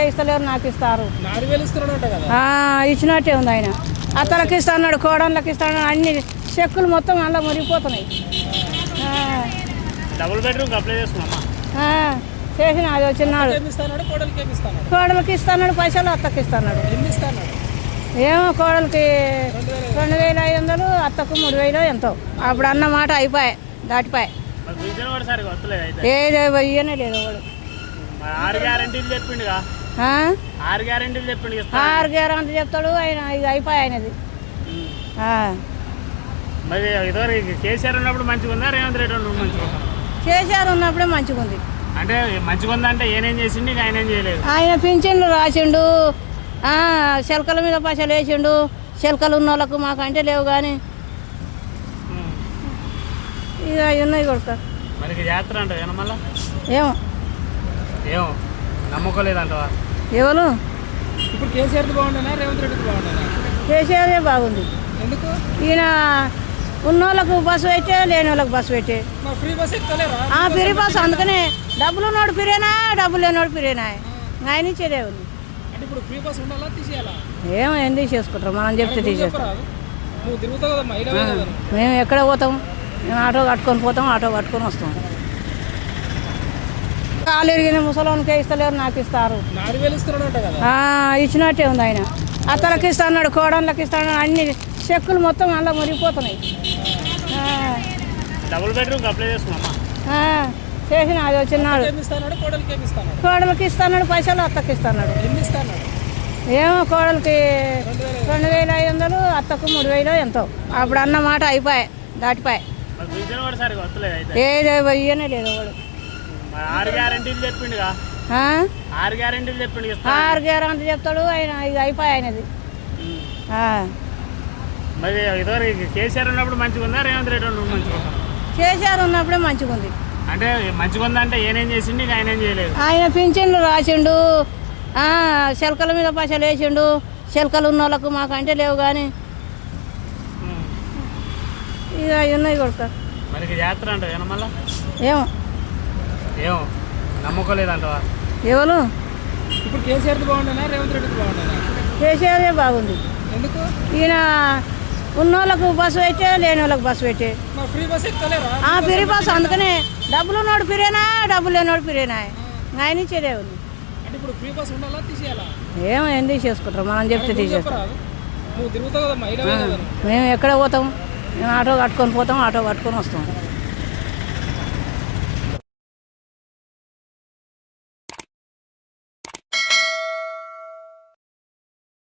ముసలోనికే ఇస్తలేరు, నాకు ఇస్తారు. 4,000 ఇస్తున్నాడంట కదా. ఇచ్చినట్టే ఉంది ఆయన. అత్తలకి ఇస్తాడు, కోడళ్ళకి ఇస్తాడు, అన్ని చెక్కులు మొత్తం అలా మురిగిపోతున్నాయి. డబుల్ బెడ్రూమ్ అప్లై చేసుకున్నామా? చేసిన అది వచ్చినాడు. కోడలకి ఇస్తాడు, పైసలు అత్తకి ఇస్తాడు. ఏమో కోడలకి 2,500, అత్తకు 3,000 ఎంతో. అప్పుడు అన్న మాట అయిపోయాయి, దాటిపోయాయి. ఏదో ఇయ్యనే లేదు వాడు. 6 గ్యారెంటీలు చెప్పిండుగా. 6 గ్యారెంటీలు చెప్పిండు. 6 గ్యారెంటీ చెప్తాడు ఆయన. ఇది అయిపోయాయి ఆయనది. మరి ఇదివరకు కేసీఆర్ ఉన్నప్పుడు మంచిగా ఉందా, రేవంత్ రెడ్డి ఉన్నప్పుడు మంచిగా ఉందా? కేసీఆర్ ఉన్నప్పుడే మంచిగా ఉంది. అంటే మంచిగా ఉందంటే ఏనేం చేసిండు, ఆయన ఏం చేయలేదు. ఆయన పింఛన్లు రాసిండు, శిల్కల మీద పైసలు వేసిండు. శిల్కలు ఉన్న వాళ్ళకు మాకంటే లేవు కానీ ఇక అవి ఉన్నాయి కొడుక. మరి జాతర అంట మళ్ళా ఏమో ఏమో నమ్మకం లేదంటవా? ఎవరు ఇప్పుడు కేసీఆర్ బాగుండేనా, రేవంత్ రెడ్డికి బాగుండేనా? కేసీఆర్ బాగుంది. ఎందుకు? ఈయన ఉన్నోళ్ళకు బస్సు పెట్టే, లేని వాళ్ళకి బస్సు పెట్టే. ఫ్రీ బస్ ఎక్కలేరా? Free bus. అందుకనే డబ్బులు ఉన్నోడు ఫిరేనా, డబ్బులు లేనివాడు ఫిరేనా. ఆయన ఇచ్చేదే ఉంది. అంటే ఇప్పుడు ఫ్రీ బస్ ఉండాలా, తీసేయాలా? ఏమో ఎందుకు చేసుకుంటారు, మనం చెప్తే తీసేస్తాం. నువ్వు తిరుగుతావు కదా, మేము ఎక్కడ పోతాం? మేము ఆటో కట్టుకొని పోతాం, ఆటో కట్టుకొని వస్తాం. కాలు ఎరిగిన ముసలోనికే ఇస్తలేరు, నాకు ఇస్తారు. 4,000 ఇస్తున్నాడంట కదా. ఇచ్చినట్టే ఉంది ఆయన. అత్తలకి ఇస్తాడు, కోడళ్ళకి ఇస్తాడు, అన్ని చెక్కులు మొత్తం అలా మురిగిపోతున్నాయి. డబుల్ బెడ్రూమ్ అప్లై చేసుకున్నామా? చేసిన అది వచ్చినాడు. కోడలకి ఇస్తాడు, పైసలు అత్తకి ఇస్తాడు. ఏమో కోడలకి 2,500, అత్తకు 3,000 ఎంతో. అప్పుడు అన్న మాట అయిపోయాయి, దాటిపోయాయి. ఏదో ఇయ్యనే లేదు వాడు. 6 గ్యారెంటీలు చెప్పిండుగా. 6 గ్యారెంటీలు చెప్పిండు. 6 గ్యారెంటీ చెప్తాడు ఆయన. ఇది అయిపోయాయి ఆయనది. మరి ఇదివరకు కేసీఆర్ ఉన్నప్పుడు మంచిగా ఉందా, రేవంత్ రెడ్డి ఉన్నప్పుడు మంచిగా ఉందా? కేసీఆర్ ఉన్నప్పుడే మంచిగా ఉంది. అంటే మంచిగా ఉందంటే ఏనేం చేసిండు, ఆయన ఏం చేయలేదు. ఆయన పింఛన్లు రాసిండు, శిల్కల మీద పైసలు వేసిండు. శిల్కలు ఉన్న వాళ్ళకు మాకంటే లేవు కానీ ఇక అవి ఉన్నాయి కొడుక. మరి జాతర అంట మళ్ళా ఏమో ఏమో నమ్మకం లేదంటవా? ఎవరు ఇప్పుడు కేసీఆర్ బాగుండేనా, రేవంత్ రెడ్డికి బాగుండేనా? కేసీఆర్ బాగుంది. ఎందుకు? ఈయన ఉన్నోళ్ళకు బస్సు పెట్టే, లేని వాళ్ళకి బస్సు పెట్టే. ఫ్రీ బస్ ఎక్కలేరా? Free bus. అందుకనే డబ్బులు ఉన్నోడు ఫిరేనా, డబ్బులు లేనివాడు ఫిరేనా. ఆయన ఇచ్చేదే ఉంది. అంటే ఇప్పుడు ఫ్రీ బస్ ఉండాలా, తీసేయాలా? ఏమో ఎందుకు చేసుకుంటారు, మనం చెప్తే తీసేస్తాం. నువ్వు తిరుగుతావు కదా, మేము ఎక్కడ పోతాం? మేము ఆటో కట్టుకొని పోతాం, ఆటో కట్టుకొని వస్తాం.